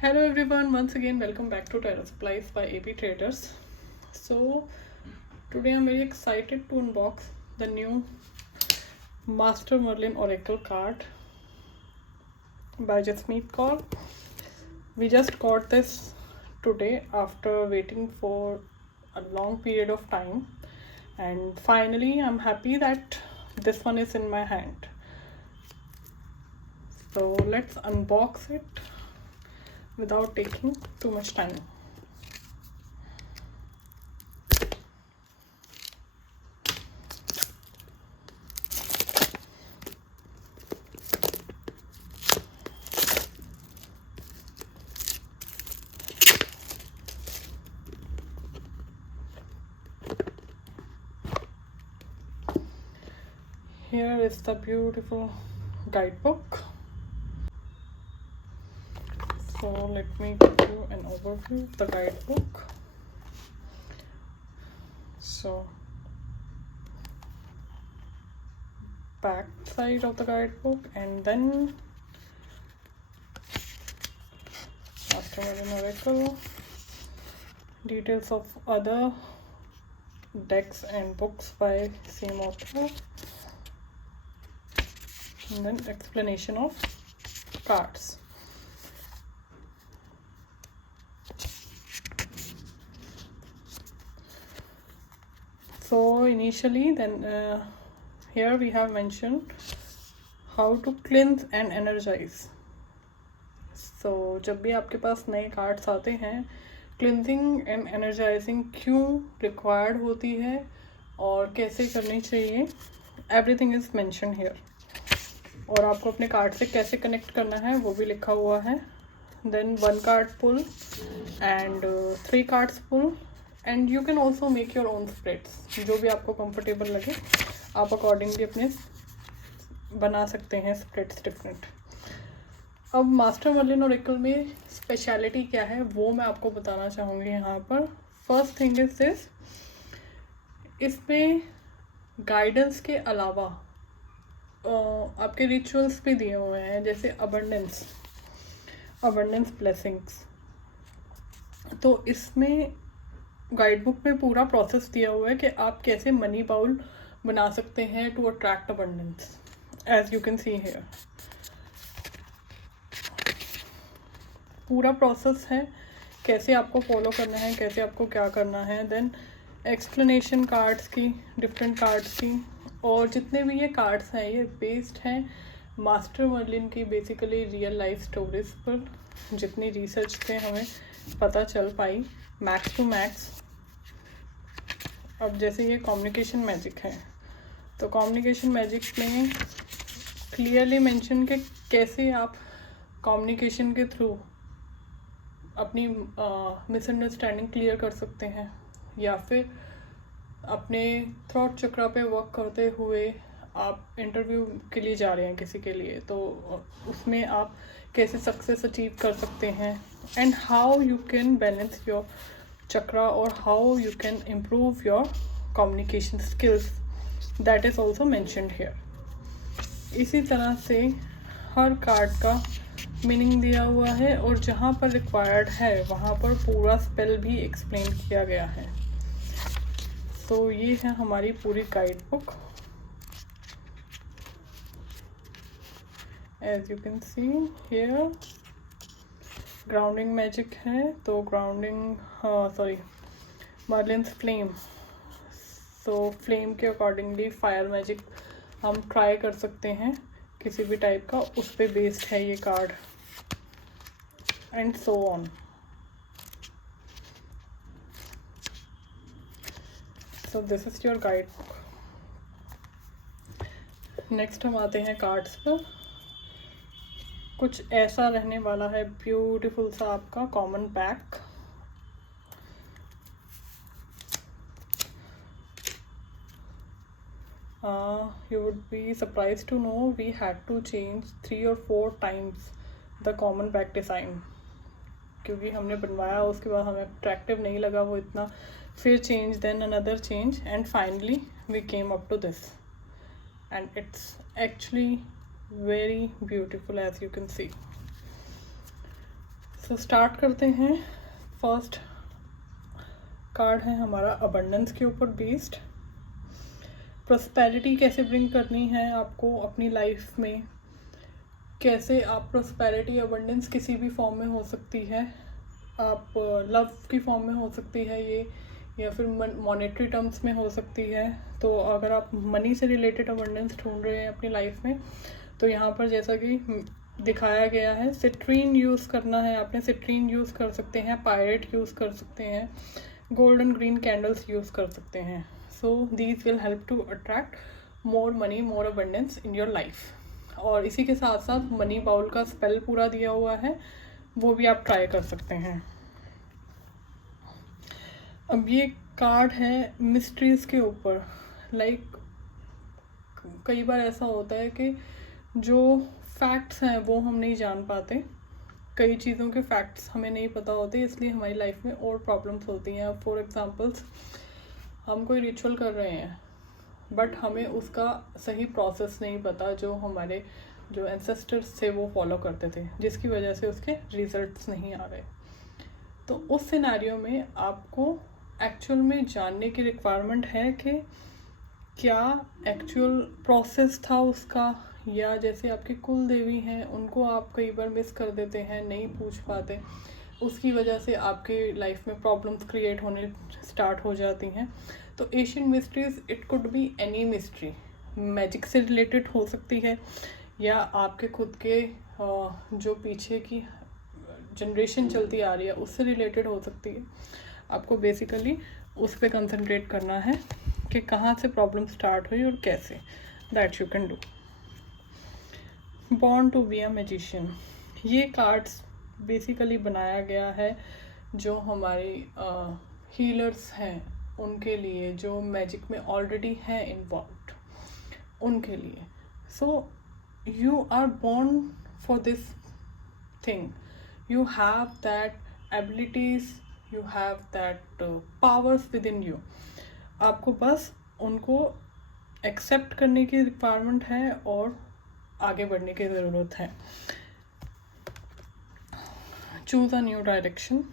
Hello everyone, once again welcome back to Terra Supplies by AP Traders. So today I'm very excited to unbox the new Master Merlin Oracle card by Jasmeet Kaur. We just got this today after waiting for a long period of time, and finally I'm happy that this one is in my hand. So let's unbox it without taking too much time. Here is the beautiful guidebook. So let me give you an overview of the guidebook. So back side of the guidebook, and then Master Merlin Oracle, details of other decks and books by same author, and then explanation of cards. So initially then here we have mentioned how to cleanse and energize. So जब भी आपके पास नए cards आते हैं, cleansing and energising क्यों required होती है और कैसे करनी चाहिए, एवरीथिंग इज मेंशन हियर. और आपको अपने कार्ड से कैसे कनेक्ट करना है वो भी लिखा हुआ है. Then 1 card pull and 3 cards pull, and you can also make your own spreads. जो भी आपको कंफर्टेबल लगे आप अकॉर्डिंगली अपने बना सकते हैं स्प्रेड्स डिफरेंट. अब मास्टर मर्लिन ओरेकल में स्पेशलिटी क्या है वो मैं आपको बताना चाहूँगी यहाँ पर. फर्स्ट थिंग इज दिस, इसमें गाइडेंस के अलावा आपके रिचुअल्स भी दिए हुए हैं, जैसे अबंडेंस ब्लेसिंग्स. तो इसमें गाइडबुक में पूरा प्रोसेस दिया हुआ है कि आप कैसे मनी बाउल बना सकते हैं to attract abundance, as you can see here. पूरा प्रोसेस है कैसे आपको फॉलो करना है, कैसे आपको क्या करना है. देन एक्सप्लेनेशन कार्ड्स की, डिफरेंट कार्ड्स की, और जितने भी ये कार्ड्स हैं ये बेस्ड हैं मास्टर मर्लिन की बेसिकली रियल लाइफ स्टोरीज पर, जितनी रिसर्च से हमें पता चल पाई मैक्स टू मैक्स. अब जैसे ये कम्युनिकेशन मैजिक है, तो कम्युनिकेशन मैजिक में क्लियरली मेंशन कि कैसे आप कम्युनिकेशन के थ्रू अपनी मिसअंडरस्टैंडिंग क्लियर कर सकते हैं, या फिर अपने थ्रॉट चक्रा पे वर्क करते हुए आप इंटरव्यू के लिए जा रहे हैं किसी के लिए, तो उसमें आप कैसे सक्सेस अचीव कर सकते हैं, and how you can balance your chakra और how you can improve your communication skills. That is also mentioned here. इसी तरह से हर कार्ड का मीनिंग दिया हुआ है, और जहाँ पर रिक्वायर्ड है वहाँ पर पूरा स्पेल भी एक्सप्लेन किया गया है. तो ये है हमारी पूरी guide book. As you can see here grounding magic है, तो ग्राउंडिंग मर्लिन्स फ्लेम. तो फ्लेम के अकॉर्डिंगली फायर मैजिक हम ट्राई कर सकते हैं किसी भी टाइप का, उस पर बेस्ड है ये card, and so on. So this is your guide book. Next हम आते हैं कार्ड्स पर. कुछ ऐसा रहने वाला है ब्यूटीफुल सा आपका common pack. You would be surprised to know we had to change 3 or 4 times the common pack design, क्योंकि हमने बनवाया उसके बाद हमें अट्रैक्टिव नहीं लगा वो इतना, फिर change, then another change, and finally we came up to this, and it's actually very beautiful, as you can see. So start करते हैं। फर्स्ट कार्ड है हमारा अबंडेंस के ऊपर बेस्ड। प्रोस्पेरिटी कैसे ब्रिंग करनी है आपको अपनी लाइफ में, कैसे आप प्रोस्पेरिटी अबंडेंस किसी भी फॉर्म में हो सकती है, आप लव की फॉर्म में हो सकती है ये, या फिर मॉनेटरी टर्म्स में हो सकती है। तो अगर आप मनी से रिलेटेड अबंडेंस ढूंढ रहे हैं अपनी लाइफ में, तो यहाँ पर जैसा कि दिखाया गया है, सिट्रीन यूज़ करना है आपने। सिट्रीन यूज़ कर सकते हैं, पायरेट यूज़ कर सकते हैं, गोल्डन ग्रीन कैंडल्स यूज़ कर सकते हैं। So these will help to attract more money, more abundance in your life. और इसी के साथ साथ मनी बाउल का स्पेल पूरा दिया हुआ है, वो भी आप ट्राई कर सकते हैं। अब ये कार्ड है मिस्ट्रीज़ के ऊपर। लाइक कई बार ऐसा होता है कि जो फैक्ट्स हैं वो हम नहीं जान पाते, कई चीज़ों के फैक्ट्स हमें नहीं पता होते, इसलिए हमारी लाइफ में और प्रॉब्लम्स होती हैं। फॉर एग्जांपल्स, हम कोई रिचुअल कर रहे हैं बट हमें उसका सही प्रोसेस नहीं पता, जो एंसेस्टर्स थे वो फॉलो करते थे, जिसकी वजह से उसके रिजल्ट्स नहीं आ रहे। तो उस सिनेरियो में आपको एक्चुअल में जानने की रिक्वायरमेंट है कि क्या एक्चुअल प्रोसेस था उसका, या जैसे आपकी कुल देवी हैं उनको आप कई बार मिस कर देते हैं, नहीं पूछ पाते, उसकी वजह से आपके लाइफ में प्रॉब्लम्स क्रिएट होने स्टार्ट हो जाती हैं। तो Asian mysteries, it could be any mystery, magic से रिलेटेड हो सकती है, या आपके खुद के जो पीछे की जनरेशन चलती आ रही है उससे रिलेटेड हो सकती है। आपको बेसिकली उस पर कंसंट्रेट करना है कि कहाँ से प्रॉब्लम स्टार्ट हुई और कैसे। That you can do. Born to be a magician, ये कार्ड्स बेसिकली बनाया गया है जो हमारी हीलर्स हैं उनके लिए, जो मैजिक में ऑलरेडी हैं इन्वॉल्व्ड, उनके लिए। So you are born for this thing, you have that abilities, you have that powers within you। आपको बस उनको एक्सेप्ट करने की रिक्वायरमेंट है और आगे बढ़ने की ज़रूरत है। Choose a new direction.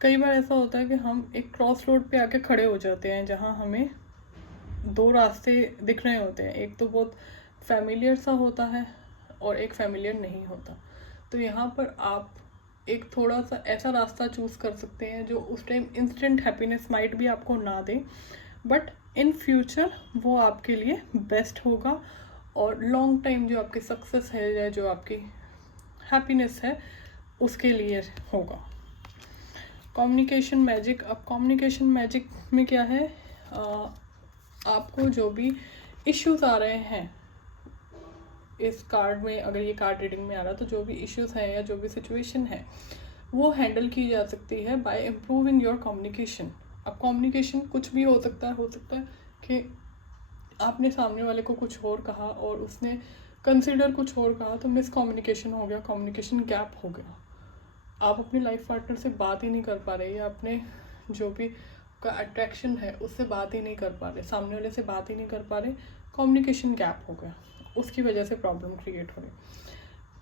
कई बार ऐसा होता है कि हम एक क्रॉस रोड पे आके खड़े हो जाते हैं जहाँ हमें दो रास्ते दिख रहे होते हैं, एक तो बहुत फैमिलियर सा होता है और एक फैमिलियर नहीं होता। तो यहाँ पर आप एक थोड़ा सा ऐसा रास्ता चूज़ कर सकते हैं जो उस टाइम इंस्टेंट हैप्पीनेस माइट भी आपको ना दे, बट इन फ्यूचर वो आपके लिए बेस्ट होगा और लॉन्ग टाइम जो आपकी सक्सेस है या जो आपकी हैप्पीनेस है उसके लिए होगा। Communication magic. अब कम्युनिकेशन मैजिक में क्या है, आपको जो भी इश्यूज आ रहे हैं इस कार्ड में, अगर ये कार्ड रीडिंग में आ रहा, तो जो भी इश्यूज हैं या जो भी सिचुएशन है वो हैंडल की जा सकती है बाय इम्प्रूविंग योर कम्युनिकेशन। अब कम्युनिकेशन कुछ भी हो सकता है कि आपने सामने वाले को कुछ और कहा और उसने कंसिडर कुछ और कहा, तो मिस कम्युनिकेशन हो गया, कम्युनिकेशन गैप हो गया। आप अपनी लाइफ पार्टनर से बात ही नहीं कर पा रहे, या अपने जो भी का अट्रैक्शन है उससे बात ही नहीं कर पा रहे, सामने वाले से बात ही नहीं कर पा रहे, कम्युनिकेशन गैप हो गया, उसकी वजह से प्रॉब्लम क्रिएट हो रही।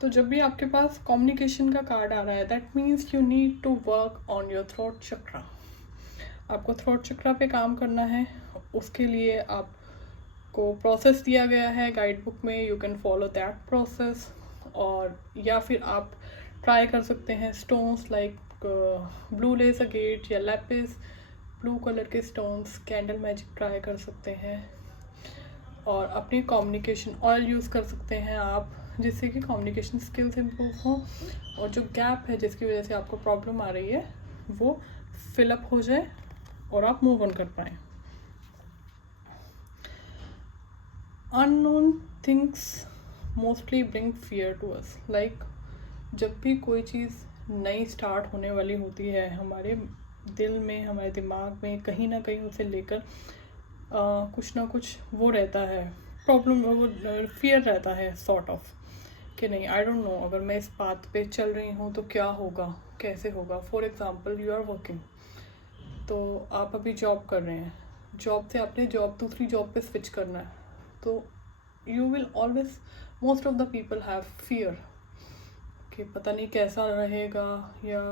तो जब भी आपके पास कम्युनिकेशन का कार्ड आ रहा है, that means you need to work on your throat chakra. आपको थ्रोट चक्रा पे काम करना है। उसके लिए आपको प्रोसेस दिया गया है गाइड बुक में, you can follow that process. और या फिर आप ट्राई कर सकते हैं stones like blue less agate या लैपिस, ब्लू कलर के स्टोन्स, कैंडल मैजिक ट्राई कर सकते हैं। और अपनी कम्युनिकेशन ऑयल यूज़ कर सकते हैं आप, जिससे कि कम्युनिकेशन स्किल्स इम्प्रूव हों और जो गैप है जिसकी वजह से आपको प्रॉब्लम आ रही है वो फिलअप हो जाए और आप मूव ऑन कर पाएँ। Unknown things mostly bring fear to us. Like जब भी कोई चीज़ नई स्टार्ट होने वाली होती है, हमारे दिल में, हमारे दिमाग में कहीं ना कहीं उसे लेकर कुछ ना कुछ वो रहता है, प्रॉब्लम, वो फियर रहता है सॉर्ट ऑफ, कि नहीं, आई डोंट नो, अगर मैं इस पाथ पे चल रही हूँ तो क्या होगा, कैसे होगा। For example, you are working, तो आप अभी जॉब कर रहे हैं, जॉब से आपने दूसरी जॉब पे स्विच करना है, तो you will always, most of the people have fear कि पता नहीं कैसा रहेगा या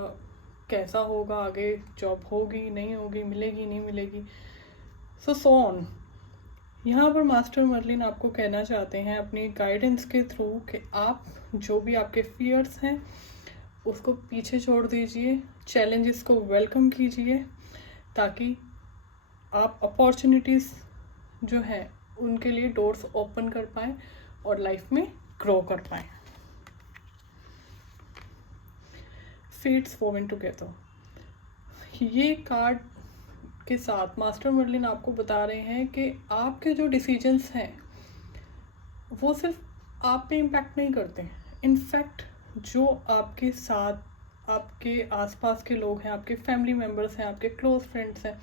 कैसा होगा आगे, जॉब होगी नहीं होगी, मिलेगी नहीं मिलेगी, सो ऑन। यहाँ पर मास्टर मर्लिन आपको कहना चाहते हैं अपनी गाइडेंस के थ्रू कि आप जो भी आपके फियर्स हैं उसको पीछे छोड़ दीजिए, चैलेंजेस को वेलकम कीजिए, ताकि आप अपॉर्चुनिटीज़ जो हैं उनके लिए डोर्स ओपन कर पाएँ और लाइफ में ग्रो कर पाएँ। फेट्स वोवन टुगेदर, ये कार्ड के साथ मास्टर मर्लिन आपको बता रहे हैं कि आपके जो डिसीजंस हैं वो सिर्फ आप पे इम्पैक्ट नहीं करते, इनफैक्ट जो आपके साथ आपके आसपास के लोग हैं, आपके फैमिली मेम्बर्स हैं, आपके क्लोज फ्रेंड्स हैं,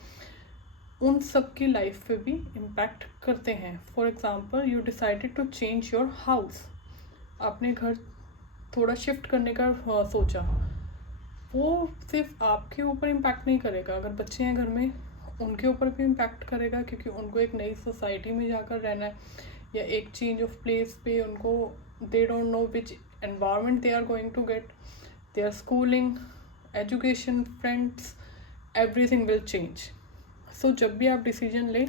उन सब की लाइफ पे भी इम्पैक्ट करते हैं। For example, you decided to change your house, आपने घर थोड़ा शिफ्ट करने का सोचा, वो सिर्फ आपके ऊपर इम्पैक्ट नहीं करेगा, अगर बच्चे हैं घर में उनके ऊपर भी इम्पैक्ट करेगा, क्योंकि उनको एक नई सोसाइटी में जाकर रहना है या एक चेंज ऑफ प्लेस पे उनको, they don't know which environment they are going to get, their schooling, education, friends, everything will change. So जब भी आप डिसीजन लें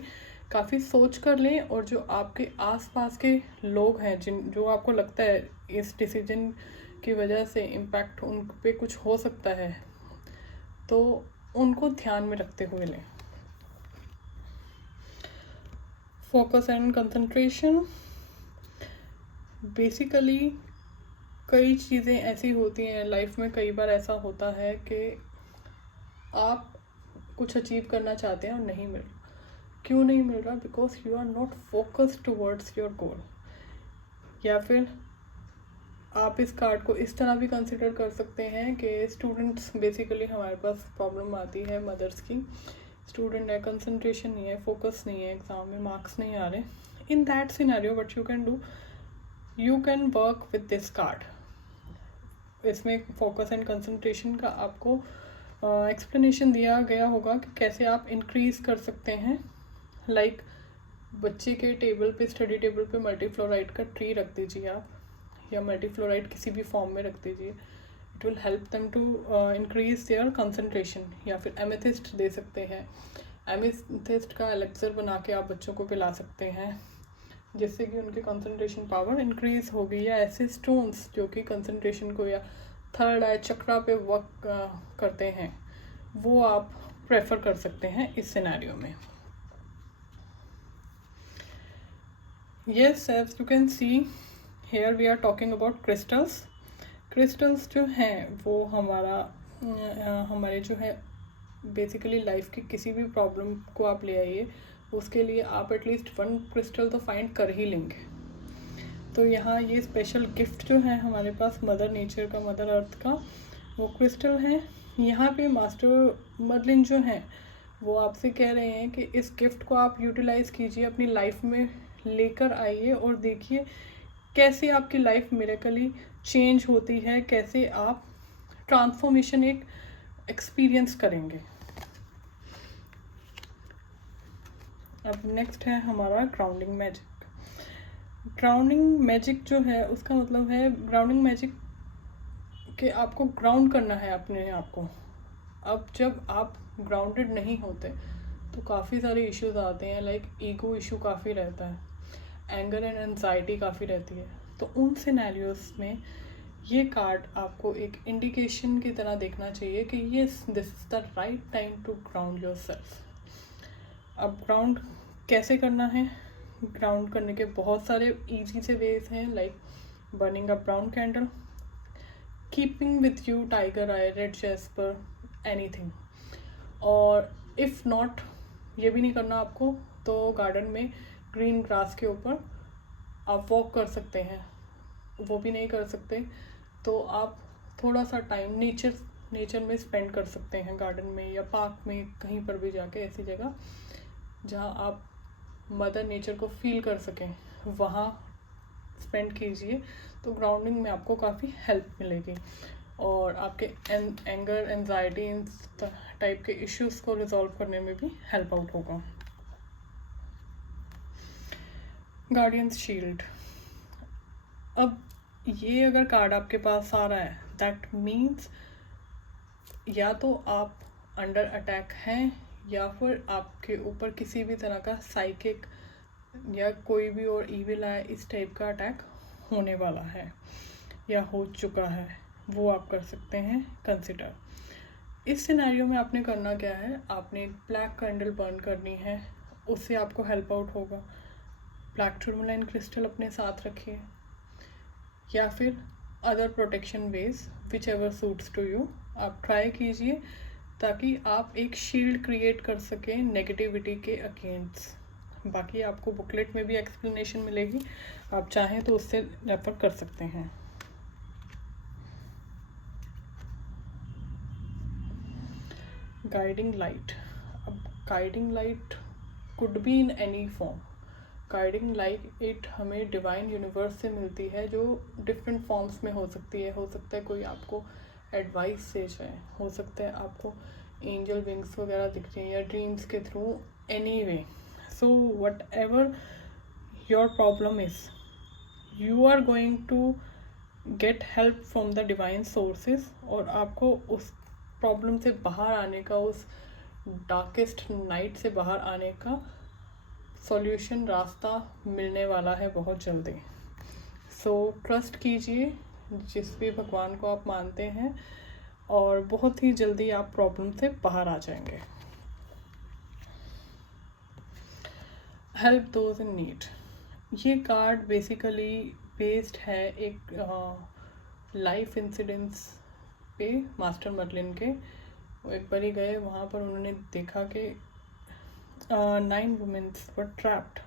काफ़ी सोच कर लें, और जो आपके आसपास के लोग हैं जो आपको लगता है इस डिसीजन की वजह से इम्पैक्ट उन पे कुछ हो सकता है, तो उनको ध्यान में रखते हुए लें। फोकस एंड कंसंट्रेशन, बेसिकली कई चीज़ें ऐसी होती हैं लाइफ में, कई बार ऐसा होता है कि आप कुछ अचीव करना चाहते हैं और नहीं मिल रहा। क्यों नहीं मिल रहा? Because you are not focused towards your goal. या फिर आप इस कार्ड को इस तरह भी कंसिडर कर सकते हैं कि स्टूडेंट्स, बेसिकली हमारे पास प्रॉब्लम आती है मदर्स की, स्टूडेंट है, कंसंट्रेशन नहीं है, फोकस नहीं है, एग्ज़ाम में मार्क्स नहीं आ रहे। In that scenario what you can do, you can work with this card. इसमें फोकस एंड कंसंट्रेशन का आपको एक्सप्लेनेशन दिया गया होगा कि कैसे आप इंक्रीज़ कर सकते हैं। लाइक बच्चे के टेबल पे, स्टडी टेबल पे मल्टीफ्लोराइड का ट्री रख दीजिए आप, या मल्टीफ्लोराइड किसी भी फॉर्म में रख दीजिए, it will help them to increase their concentration. या फिर एमेथिस्ट दे सकते हैं, एमेथिस्ट का एलेक्सर बना के आप बच्चों को पिला सकते हैं, जिससे कि उनकी कंसंट्रेशन पावर इंक्रीज़ होगी। या ऐसे स्टोन्स जो कि कंसंट्रेशन को या थर्ड आई चक्रा पे वर्क करते हैं, वो आप प्रेफर कर सकते हैं इस सिनेरियो में। Yes, as you can see here we are talking about crystals. Crystals जो हैं वो हमारे जो है बेसिकली लाइफ की किसी भी प्रॉब्लम को आप ले आइए, उसके लिए आप एटलीस्ट 1 क्रिस्टल तो फाइंड कर ही लेंगे। तो यहाँ ये स्पेशल गिफ्ट जो है हमारे पास मदर नेचर का, मदर अर्थ का, वो क्रिस्टल है। यहाँ पे मास्टर मर्लिन जो हैं वो आपसे कह रहे हैं कि इस गिफ्ट को आप यूटिलाइज़ कीजिए, अपनी लाइफ में लेकर आइए और देखिए कैसे आपकी लाइफ मिरेकली चेंज होती है, कैसे आप ट्रांसफॉर्मेशन एक एक्सपीरियंस करेंगे। अब नेक्स्ट है हमारा ग्राउंडिंग मैजिक। ग्राउंडिंग मैजिक जो है उसका मतलब है ग्राउंडिंग मैजिक कि आपको ग्राउंड करना है अपने आप को। अब जब आप ग्राउंडेड नहीं होते तो काफ़ी सारे इश्यूज आते हैं, लाइक ईगो इशू काफ़ी रहता है, एंगर एंड एनजाइटी काफ़ी रहती है। तो उन सिनेरियोस में ये कार्ड आपको एक इंडिकेशन की तरह देखना चाहिए कि yes, this is the right time to ground yourself. अब ग्राउंड कैसे करना है? ग्राउंड करने के बहुत सारे इजी से वेज हैं, like burning a brown candle, keeping with you tiger I, red jasper, anything. और इफ़ नॉट, ये भी नहीं करना आपको, तो गार्डन में ग्रीन ग्रास के ऊपर आप वॉक कर सकते हैं। वो भी नहीं कर सकते तो आप थोड़ा सा टाइम नेचर में स्पेंड कर सकते हैं, गार्डन में या पार्क में, कहीं पर भी जाके, ऐसी जगह जहाँ आप मदर नेचर को फील कर सकें, वहाँ स्पेंड कीजिए। तो ग्राउंडिंग में आपको काफ़ी हेल्प मिलेगी और आपके एंगर, एंजाइटी, इन टाइप के इश्यूज़ को रिजॉल्व करने में भी हेल्प आउट होगा। गार्डियंस शील्ड, अब ये अगर कार्ड आपके पास आ रहा है, दैट मीन्स या तो आप अंडर अटैक हैं या फिर आपके ऊपर किसी भी तरह का साइकिक या कोई भी और इविल आए इस टाइप का अटैक होने वाला है या हो चुका है, वो आप कर सकते हैं कंसिडर। इस सिनेरियो में आपने करना क्या है, आपने एक ब्लैक कैंडल बर्न करनी है, उससे आपको हेल्प आउट होगा। ब्लैक टूरमलाइन क्रिस्टल अपने साथ रखिए या फिर other protection ways whichever suits to you आप ट्राई कीजिए, ताकि आप एक शील्ड क्रिएट कर सकें नेगेटिविटी के अगेंस्ट। बाकी आपको बुकलेट में भी एक्सप्लेनेशन मिलेगी, आप चाहें तो उससे रेफर कर सकते हैं। गाइडिंग लाइट, अब guiding light could be in any form. Guiding light हमें डिवाइन यूनिवर्स से मिलती है, जो डिफरेंट फॉर्म्स में हो सकती है। हो सकता है कोई आपको एडवाइस दे जाए, हो सकता है आपको एंजल विंग्स वगैरह दिख रही हैं या ड्रीम्स के through, anyway. So whatever your problem is, you are going to get help from the divine sources, और आपको उस प्रॉब्लम से बाहर आने का, उस डार्केस्ट नाइट से बाहर आने का सॉल्यूशन रास्ता मिलने वाला है बहुत जल्दी। सो ट्रस्ट कीजिए जिस भी भगवान को आप मानते हैं, और बहुत ही जल्दी आप प्रॉब्लम से बाहर आ जाएंगे। हेल्प दोज इन नीड, ये कार्ड बेसिकली बेस्ड है एक लाइफ इंसिडेंट्स पे मास्टर मर्लिन के। वो एक बारी गए, वहाँ पर उन्होंने देखा कि 9 वुमेन्स वर ट्रैप्ड।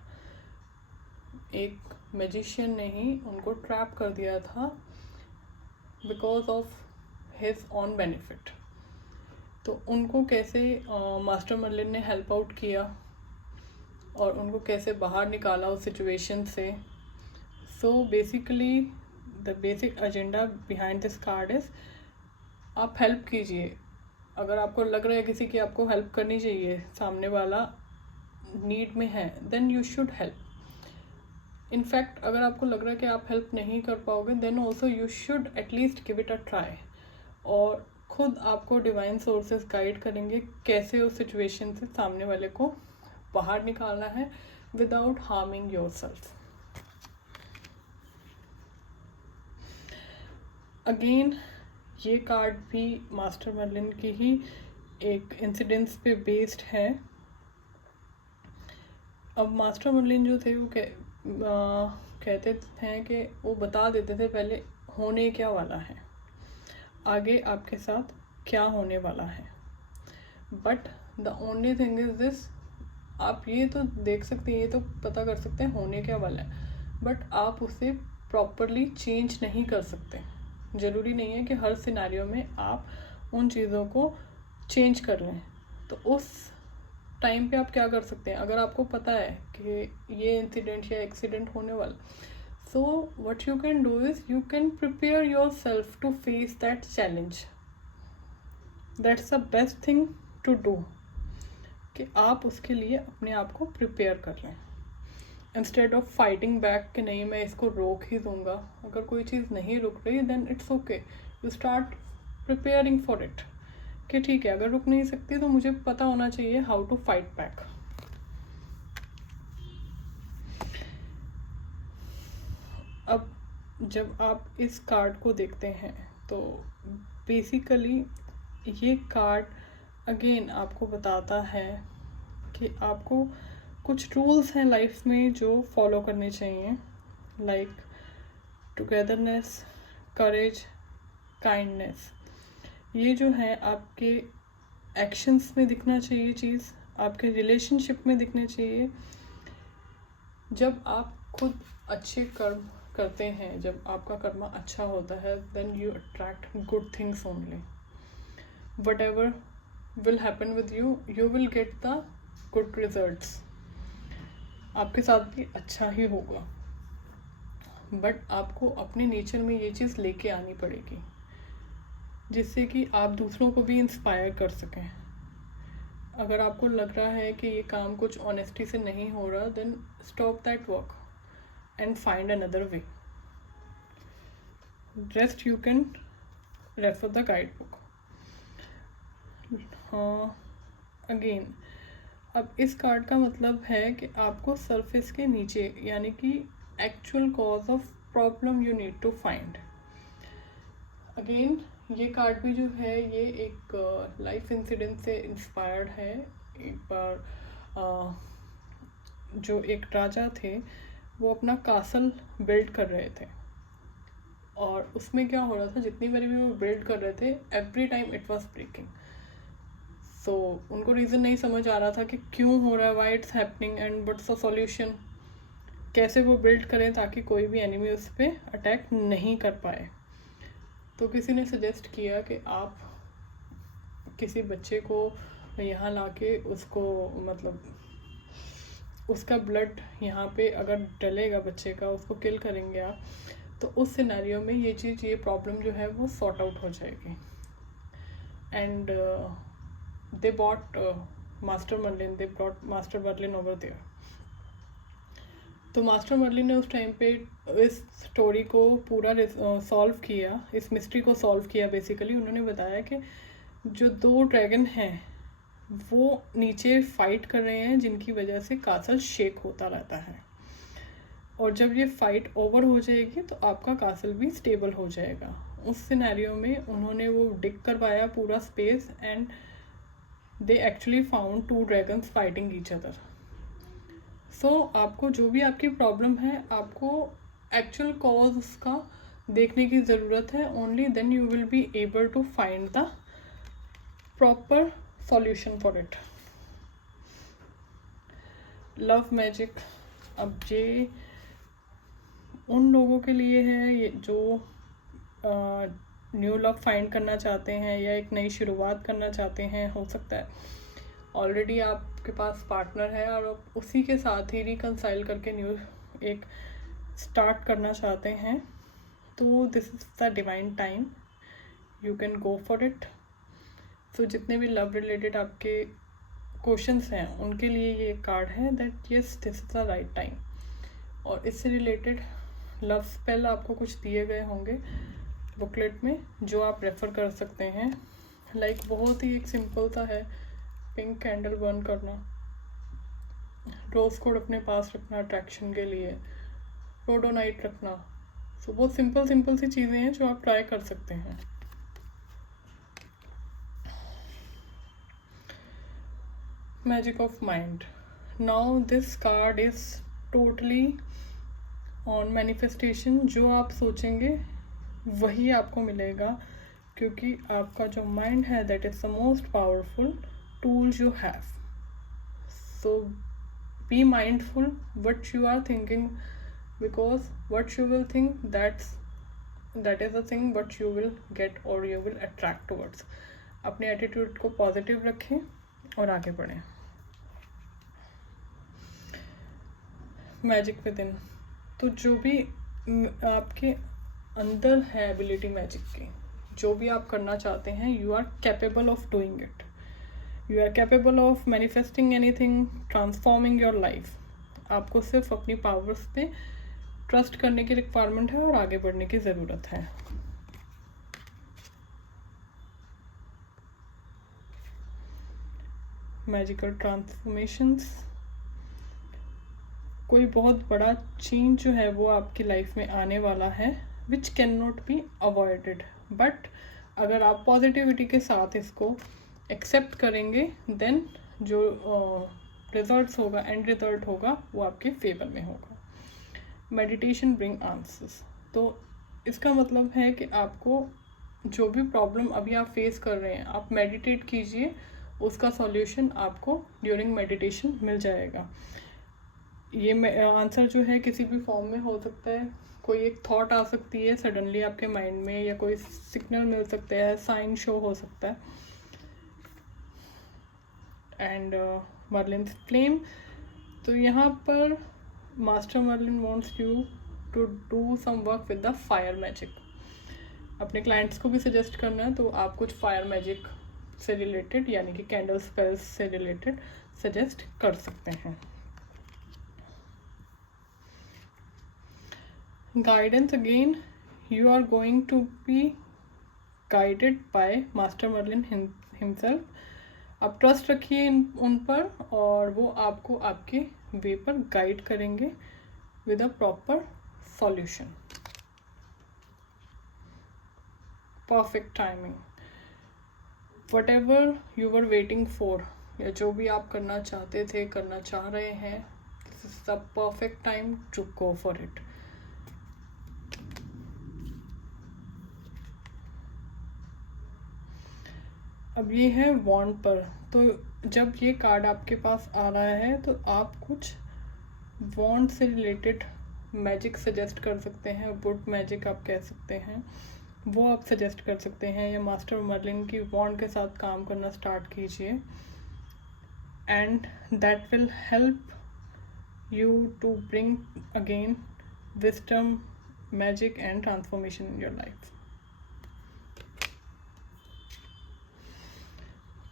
एक मैजिशियन ने ही उनको ट्रैप कर दिया था because of his on benefit. तो उनको कैसे मास्टर मर्लिन ने हेल्प आउट किया और उनको कैसे बाहर निकाला उस सिचुएशन से। So basically the basic agenda behind this card is, आप हेल्प कीजिए। अगर आपको लग रहा है किसी की आपको हेल्प करनी चाहिए, सामने वाला नीड में है, then you should help. In fact अगर आपको लग रहा है कि आप हेल्प नहीं कर पाओगे, then also you should at least give it a try, और खुद आपको डिवाइन सोर्सेज गाइड करेंगे कैसे उस सिचुएशन से सामने वाले को बाहर निकालना है विदाउट हार्मिंग योरसेल्फ। अगेन ये कार्ड भी मास्टर मर्लिन की ही एक इंसिडेंट्स पे बेस्ड है। अब मास्टर मर्लिन जो थे वो कहते हैं कि वो बता देते थे पहले होने क्या वाला है, आगे आपके साथ क्या होने वाला है। But the only thing is this, आप ये तो देख सकते हैं, ये तो पता कर सकते हैं होने क्या वाला है, बट आप उसे प्रॉपरली चेंज नहीं कर सकते। ज़रूरी नहीं है कि हर सिनेरियो में आप उन चीज़ों को चेंज कर लें। तो उस टाइम पे आप क्या कर सकते हैं, अगर आपको पता है कि ये इंसिडेंट या एक्सीडेंट होने वाला, so what you can do is you can prepare yourself to face that challenge. That's the best thing to do, कि आप उसके लिए अपने आप को प्रिपेयर कर लें इंस्टेड ऑफ फाइटिंग बैक कि नहीं मैं इसको रोक ही दूंगा। अगर कोई चीज़ नहीं रुक रही, then it's okay, you start preparing for it, कि ठीक है अगर रुक नहीं सकती तो मुझे पता होना चाहिए हाउ टू फाइट बैक। अब जब आप इस कार्ड को देखते हैं तो बेसिकली ये कार्ड अगेन आपको बताता है कि आपको कुछ रूल्स हैं लाइफ में जो फॉलो करने चाहिए, लाइक टुगेदरनेस, करेज, काइंडनेस। ये जो है आपके एक्शंस में दिखना चाहिए, चीज़ आपके रिलेशनशिप में दिखनी चाहिए। जब आप खुद अच्छे कर्म करते हैं, जब आपका कर्म अच्छा होता है, then you attract good things only. Whatever will happen with you, you will get the good results. आपके साथ भी अच्छा ही होगा, बट आपको अपने नेचर में ये चीज़ लेके आनी पड़ेगी, जिससे कि आप दूसरों को भी इंस्पायर कर सकें। अगर आपको लग रहा है कि ये काम कुछ ऑनेस्टी से नहीं हो रहा, then stop that work and find another way. Rest you can refer the guide book. Again अब इस कार्ड का मतलब है कि आपको सरफेस के नीचे यानी कि actual cause of problem you need to find. Again ये कार्ड भी जो है ये एक लाइफ इंसिडेंट से इंस्पायर्ड है. एक बार जो एक राजा थे वो अपना कासल बिल्ड कर रहे थे और उसमें क्या हो रहा था, जितनी बारी भी वो बिल्ड कर रहे थे every time it was breaking. So उनको रीज़न नहीं समझ आ रहा था कि क्यों हो रहा है, why it's happening and what's the solution. कैसे वो बिल्ड करें ताकि कोई भी एनिमी उस पर अटैक नहीं कर पाए. तो किसी ने सजेस्ट किया कि आप किसी बच्चे को यहाँ लाके उसको मतलब उसका ब्लड यहाँ पे अगर डलेगा बच्चे का, उसको किल करेंगे आप, तो उस सिनेरियो में ये प्रॉब्लम जो है वो सॉर्ट आउट हो जाएगी. And they bought master Merlin over there. तो मास्टर मर्लिन ने उस टाइम पे इस स्टोरी को पूरा सॉल्व किया, इस मिस्ट्री को सॉल्व किया. बेसिकली उन्होंने बताया कि जो 2 ड्रैगन हैं वो नीचे फाइट कर रहे हैं जिनकी वजह से कासल शेक होता रहता है. और जब ये फाइट ओवर हो जाएगी तो आपका कासल भी स्टेबल हो जाएगा. उस सिनेरियो में उन्होंने वो डिग करवाया पूरा space and they actually found 2 dragons fighting each other. So आपको जो भी आपकी प्रॉब्लम है आपको एक्चुअल कॉज उसका देखने की ज़रूरत है. Only then you will be able to find the proper solution for it. Love magic अब ये उन लोगों के लिए है ये जो न्यू लव फाइंड करना चाहते हैं या एक नई शुरुआत करना चाहते हैं. हो सकता है ऑलरेडी आपके पास पार्टनर है और आप उसी के साथ ही रिकंसाइल करके न्यू एक स्टार्ट करना चाहते हैं. तो this is the divine time, you can go for it. So जितने भी लव रिलेटेड आपके क्वेश्चंस हैं उनके लिए ये कार्ड है that yes this is the right time. और इससे रिलेटेड लव स्पेल आपको कुछ दिए गए होंगे बुकलेट में जो आप रेफ़र कर सकते हैं. लाइक बहुत ही एक सिंपल सा है, पिंक कैंडल बर्न करना, रोज़ कोड अपने पास रखना अट्रैक्शन के लिए, रोडोनाइट रखना. सो बहुत सिंपल सी चीज़ें हैं जो आप ट्राई कर सकते हैं. Magic of mind. Now this card is totally on manifestation. जो आप सोचेंगे वही आपको मिलेगा क्योंकि आपका जो माइंड है that is the most powerful tool you have. So be mindful what you are thinking because what you will think that is the thing what you will get or you will attract towards. अपने attitude को positive रखें और आगे बढ़ें. Magic with in. तो जो भी आपके अंदर है एबिलिटी मैजिक की, जो भी आप करना चाहते हैं you are capable of doing it. You are capable of manifesting anything, transforming your life. आपको सिर्फ अपनी पावर्स पे ट्रस्ट करने की रिक्वायरमेंट है और आगे बढ़ने की ज़रूरत है. Magical transformations. कोई बहुत बड़ा चेंज जो है वो आपकी लाइफ में आने वाला है which can not be avoided. But अगर आप पॉजिटिविटी के साथ इसको एक्सेप्ट करेंगे देन जो रिजल्ट्स होगा, एंड रिजल्ट होगा वो आपके फेवर में होगा. Meditation bring answers. तो इसका मतलब है कि आपको जो भी प्रॉब्लम अभी आप फेस कर रहे हैं आप मेडिटेट कीजिए, उसका सॉल्यूशन आपको ड्यूरिंग मेडिटेशन मिल जाएगा. ये आंसर जो है किसी भी फॉर्म में हो सकता है. कोई एक थॉट आ सकती है सडनली आपके माइंड में, या कोई सिग्नल मिल सकता है, साइन शो हो सकता है. And Merlin's flame. तो यहाँ पर master Merlin wants you to do some work with the fire magic. अपने क्लाइंट्स को भी सजेस्ट करना है तो आप कुछ फायर मैजिक से रिलेटेड यानी कि कैंडल स्पेल्स से रिलेटेड सजेस्ट कर सकते हैं. Guidance. Again you are going to be guided by Master Merlin himself. आप ट्रस्ट रखिए उन पर और वो आपको आपके वे पर गाइड करेंगे with a proper solution. Perfect timing. whatever you were waiting for, या जो भी आप करना चाहते थे, करना चाह रहे हैं, this is the perfect time to go for it. अब ये है वॉन्ड पर. तो जब ये कार्ड आपके पास आ रहा है तो आप कुछ वॉन्ड से रिलेटेड मैजिक सजेस्ट कर सकते हैं. वुड मैजिक आप कह सकते हैं, वो आप सजेस्ट कर सकते हैं, या मास्टर मर्लिन की वॉन्ड के साथ काम करना स्टार्ट कीजिए. And that will help you to bring again wisdom, magic and transformation in your life.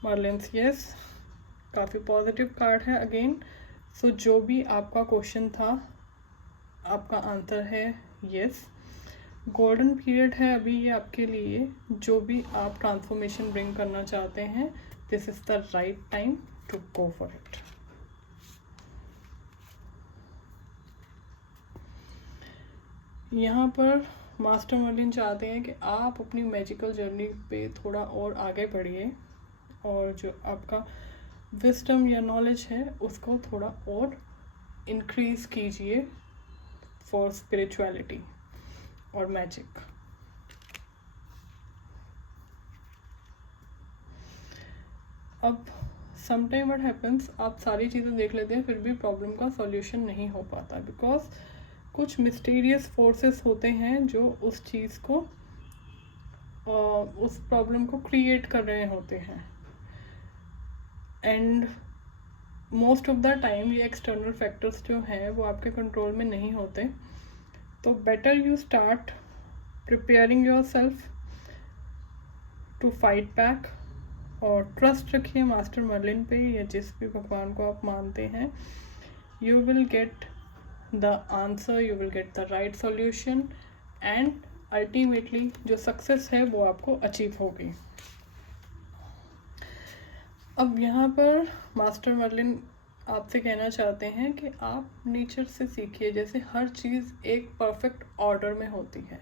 Merlin's yes, काफ़ी पॉजिटिव कार्ड है अगेन. सो जो भी आपका क्वेश्चन था, आपका आंसर है यस. गोल्डन पीरियड है अभी ये आपके लिए. जो भी आप ट्रांसफॉर्मेशन ब्रिंग करना चाहते हैं, this is the right time to go for it. यहाँ पर मास्टर मर्लिन चाहते हैं कि आप अपनी मैजिकल जर्नी पे थोड़ा और आगे बढ़िए और जो आपका विजडम या नॉलेज है उसको थोड़ा और इंक्रीज़ कीजिए फॉर स्पिरिचुअलिटी और मैजिक. अब समटाइम व्हाट हैपन्स, आप सारी चीज़ें देख लेते हैं फिर भी प्रॉब्लम का सॉल्यूशन नहीं हो पाता, बिकॉज कुछ मिस्टीरियस फोर्सेस होते हैं जो उस चीज़ को उस प्रॉब्लम को क्रिएट कर रहे होते हैं. And most of the time ये एक्सटर्नल फैक्टर्स जो हैं वो आपके कंट्रोल में नहीं होते. तो better you start preparing yourself to fight back. और ट्रस्ट रखिए मास्टर मर्लिन पे या जिस भी भगवान को आप मानते हैं. You will get the answer, you will get the right solution and ultimately जो सक्सेस है वो आपको अचीव होगी. अब यहाँ पर मास्टर मर्लिन आपसे कहना चाहते हैं कि आप नेचर से सीखिए. जैसे हर चीज़ एक परफेक्ट ऑर्डर में होती है,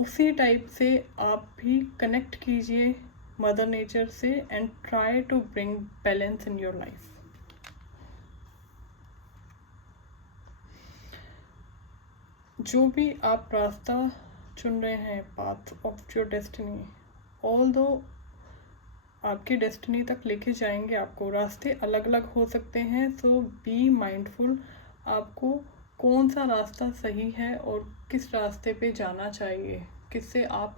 उसी टाइप से आप भी कनेक्ट कीजिए मदर नेचर से and try to bring balance in your life. जो भी आप रास्ता चुन रहे हैं, path of your destiny, although आपकी डेस्टिनी तक लेके जाएंगे आपको, रास्ते अलग अलग हो सकते हैं. सो बी माइंडफुल, आपको कौन सा रास्ता सही है और किस रास्ते पे जाना चाहिए, किससे आप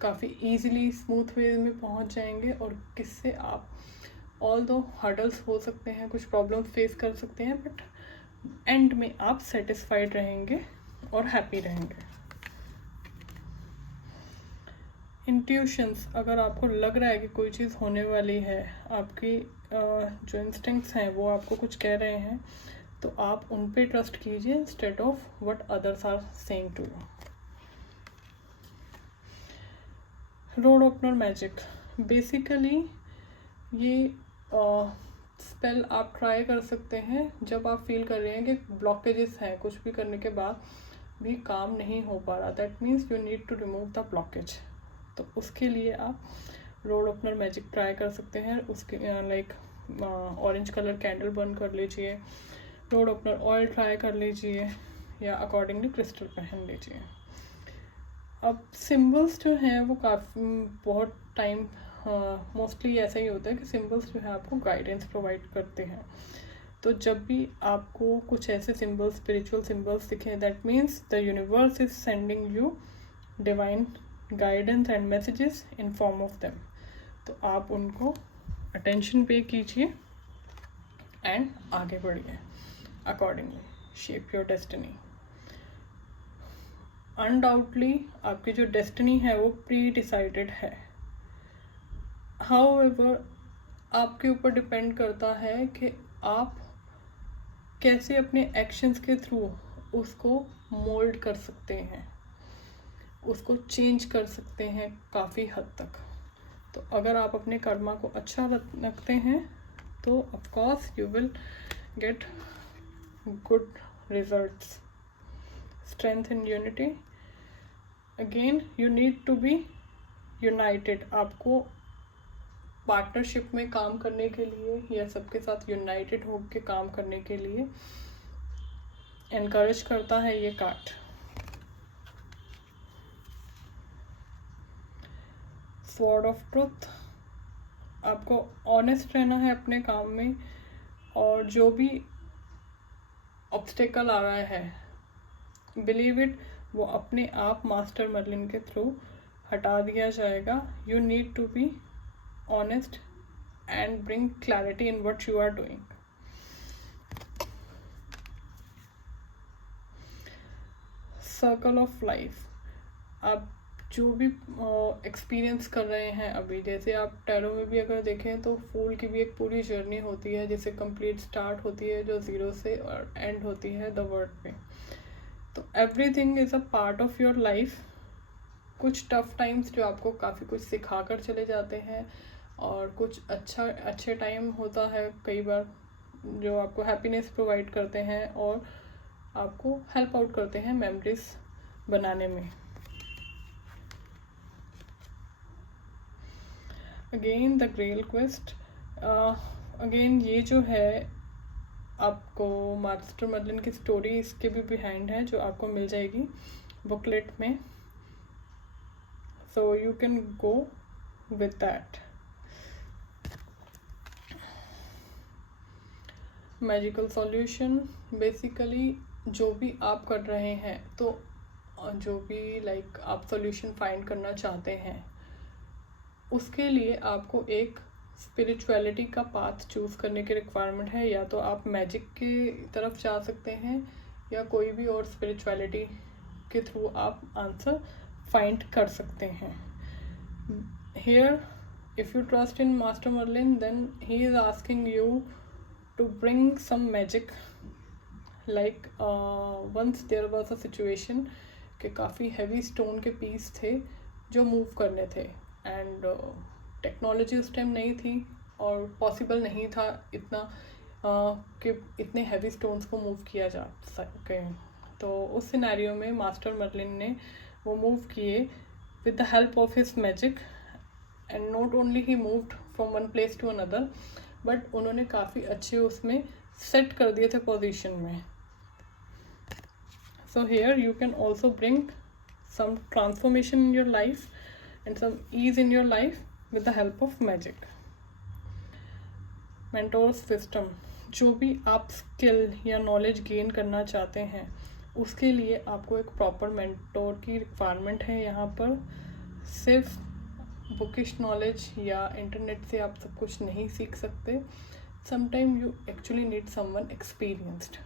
काफ़ी इजीली स्मूथ वे में पहुंच जाएंगे और किससे आप ऑल्दो हर्डल्स हो सकते हैं, कुछ प्रॉब्लम्स फेस कर सकते हैं, बट एंड में आप सेटिस्फाइड रहेंगे और हैप्पी रहेंगे. इंट्यूशंस, अगर आपको लग रहा है कि कोई चीज़ होने वाली है, आपकी जो इंस्टिंक्ट्स हैं वो आपको कुछ कह रहे हैं, तो आप उन पे ट्रस्ट कीजिए instead of what others are saying to you. Road opener magic, basically ये स्पेल आप ट्राई कर सकते हैं जब आप फील कर रहे हैं कि ब्लॉकेजेस हैं, कुछ भी करने के बाद भी काम नहीं हो पा रहा. That means you need to remove the blockage. तो उसके लिए आप रोड ओपनर मैजिक ट्राई कर सकते हैं. उसके like orange colour candle burn कर लीजिए, रोड ओपनर ऑयल ट्राई कर लीजिए, या अकॉर्डिंगली क्रिस्टल पहन लीजिए. अब सिम्बल्स जो हैं वो काफ़ी बहुत टाइम मोस्टली ऐसा ही होता है कि सिम्बल्स जो है आपको गाइडेंस प्रोवाइड करते हैं. तो जब भी आपको कुछ ऐसे सिम्बल्स, स्पिरिचुअल सिम्बल्स दिखें, that means the universe is sending you divine guidance and messages in form of them. तो आप उनको अटेंशन पे कीजिए एंड आगे बढ़िए accordingly. Shape your destiny. Undoubtedly आपकी जो डेस्टिनी है वो प्री डिसाइडेड है. हाउएवर आपके ऊपर डिपेंड करता है कि आप कैसे अपने एक्शंस के थ्रू उसको मोल्ड कर सकते हैं, उसको चेंज कर सकते हैं काफ़ी हद तक। तो अगर आप अपने कर्मा को अच्छा रखते हैं तो of course you will get good results. Strength in unity, again you need to be united. आपको पार्टनरशिप में काम करने के लिए या सबके साथ यूनाइटेड होकर काम करने के लिए एनकरेज करता है ये कार्ड। स्वॉर्ड ऑफ ट्रुथ, आपको ऑनेस्ट रहना है अपने काम में, और जो भी ऑब्स्टेकल आ रहा है, बिलीव इट, वो अपने आप मास्टर मर्लिन के थ्रू हटा दिया जाएगा। You need to be honest and bring clarity in what you are doing. Circle of life, आप जो भी एक्सपीरियंस कर रहे हैं अभी, जैसे आप टैरो में भी अगर देखें तो फूल की भी एक पूरी जर्नी होती है, जैसे कंप्लीट स्टार्ट होती है जो ज़ीरो से और एंड होती है द वर्ड पे। तो everything is a part of your life. कुछ टफ टाइम्स जो आपको काफ़ी कुछ सिखा कर चले जाते हैं, और कुछ अच्छे टाइम होता है कई बार जो आपको हैप्पीनेस प्रोवाइड करते हैं और आपको हेल्प आउट करते हैं मेमोरीज बनाने में। Again the grail quest, again ये जो है आपको मास्टर मर्लिन की स्टोरी इसके भी बिहाइंड है जो आपको मिल जाएगी बुकलेट में, so you can go with that. Magical solution, basically जो भी आप कर रहे हैं, तो जो भी लाइक आप सॉल्यूशन फाइंड करना चाहते हैं, उसके लिए आपको एक स्पिरिचुअलिटी का पाथ चूज़ करने की रिक्वायरमेंट है। या तो आप मैजिक की तरफ जा सकते हैं या कोई भी और स्पिरिचुअलिटी के थ्रू आप आंसर फाइंड कर सकते हैं। Here if you trust in master Merlin then he is asking you to bring some magic, like once there was a situation कि काफ़ी हैवी स्टोन के पीस थे जो मूव करने थे, एंड टेक्नोलॉजी उस टाइम नहीं थी और पॉसिबल नहीं था इतना कि इतने हैवी स्टोन्स को मूव किया जा सके। तो उस सिनेरियो में मास्टर मर्लिन ने वो मूव किए with the help of his magic, and not only he moved from one place to another, but उन्होंने काफ़ी अच्छे उसमें सेट कर दिए थे पोजीशन में। So here you can also bring some transformation in your life and some ease in your life with the help of magic. Mentors wisdom, जो भी आप स्किल या नॉलेज गेन करना चाहते हैं उसके लिए आपको एक प्रॉपर मेंटोर की रिक्वायरमेंट है। यहाँ पर सिर्फ बुकिश नॉलेज या इंटरनेट से आप सब कुछ नहीं सीख सकते। Sometime you actually need someone experienced.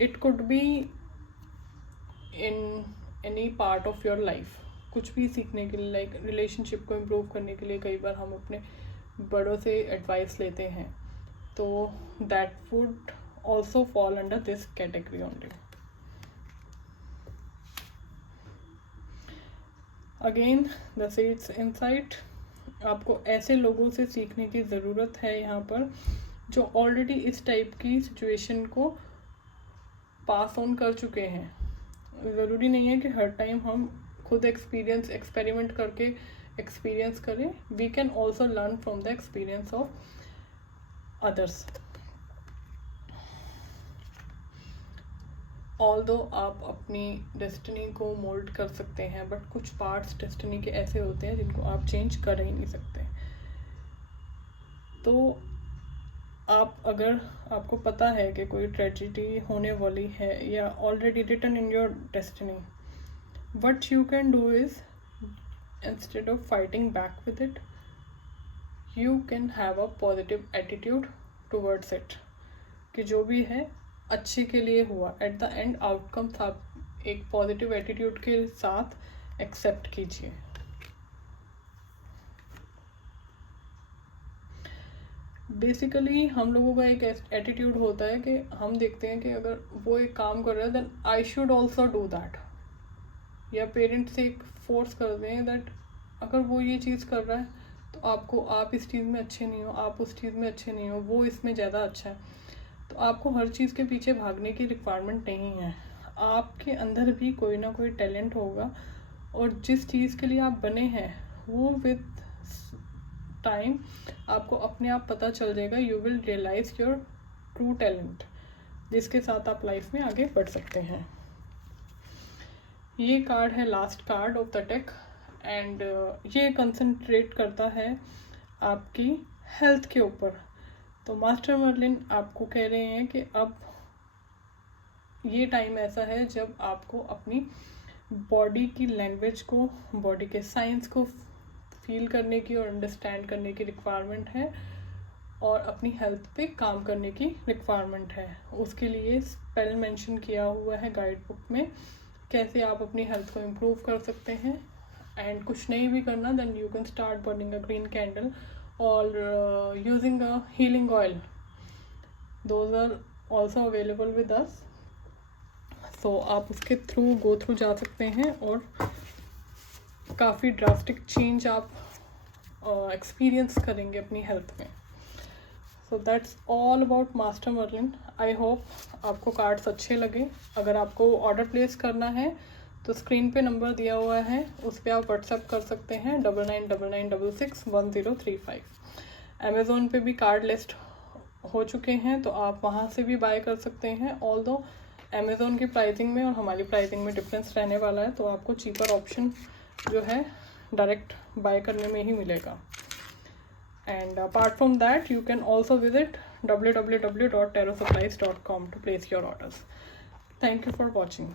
It could be in any part of your life, कुछ भी सीखने के लिए, लाइक रिलेशनशिप को इम्प्रूव करने के लिए कई बार हम अपने बड़ों से एडवाइस लेते हैं, तो that would also fall under this category only. Again the seeds insight, आपको ऐसे लोगों से सीखने की ज़रूरत है यहाँ पर जो ऑलरेडी इस टाइप की सिचुएशन को पास ऑन कर चुके हैं। ज़रूरी नहीं है कि हर टाइम हम खुद एक्सपेरिमेंट करके एक्सपीरियंस करें, we can also learn from the experience of others. Although आप अपनी डेस्टिनी को मोल्ड कर सकते हैं, बट कुछ पार्ट्स डेस्टिनी के ऐसे होते हैं जिनको आप चेंज कर ही नहीं सकते। तो अगर आपको पता है कि कोई ट्रेजेडी होने वाली है या already written in your destiny, what you can do is instead of fighting back with it, you can have a positive attitude towards it, कि जो भी है अच्छे के लिए हुआ। एट द एंड आउटकम्स आप एक पॉजिटिव एटीट्यूड के साथ एक्सेप्ट कीजिए। बेसिकली हम लोगों का एक एटीट्यूड होता है कि हम देखते हैं कि अगर वो एक काम कर रहा है then I should also do that, या पेरेंट्स एक फोर्स करते हैं दैट अगर वो ये चीज़ कर रहा है तो आपको, आप इस चीज़ में अच्छे नहीं हो, आप उस चीज़ में अच्छे नहीं हो, वो इसमें ज़्यादा अच्छा है। तो आपको हर चीज़ के पीछे भागने की रिक्वायरमेंट नहीं है। आपके अंदर भी कोई ना कोई टैलेंट होगा, और जिस चीज़ के लिए आप बने हैं वो विद टाइम आपको अपने आप पता चल जाएगा। You will realise your true talent, जिसके साथ आप लाइफ में आगे बढ़ सकते हैं। ये कार्ड है last card of the deck, and ये कंसंट्रेट करता है आपकी हेल्थ के ऊपर। तो मास्टर मर्लिन आपको कह रहे हैं कि अब ये टाइम ऐसा है जब आपको अपनी बॉडी की लैंग्वेज को, बॉडी के साइंस को फील करने की और अंडरस्टैंड करने की रिक्वायरमेंट है, और अपनी हेल्थ पे काम करने की रिक्वायरमेंट है। उसके लिए स्पेल मेंशन किया हुआ है गाइड बुक में, कैसे आप अपनी हेल्थ को इम्प्रूव कर सकते हैं। एंड कुछ नहीं भी करना, then you can start burning a green candle और using a healing oil, those are also available with us. So आप उसके थ्रू गो थ्रू जा सकते हैं और काफ़ी ड्रास्टिक चेंज आप एक्सपीरियंस करेंगे अपनी हेल्थ में। So that's all about master Merlin. I hope आपको कार्ड्स अच्छे लगे। अगर आपको ऑर्डर प्लेस करना है तो स्क्रीन पे नंबर दिया हुआ है, उस पर आप व्हाट्सएप कर सकते हैं 9999661035। अमेज़ोन पे भी कार्ड लिस्ट हो चुके हैं, तो आप वहाँ से भी बाय कर सकते हैं। ऑल्दो अमेज़ोन की प्राइसिंग में और हमारी प्राइसिंग में डिफरेंस रहने वाला है, तो आपको चीपर ऑप्शन जो है डायरेक्ट बाय करने में ही मिलेगा। And apart from that, you can also visit www.tarosupplies.com to place your orders. Thank you for watching.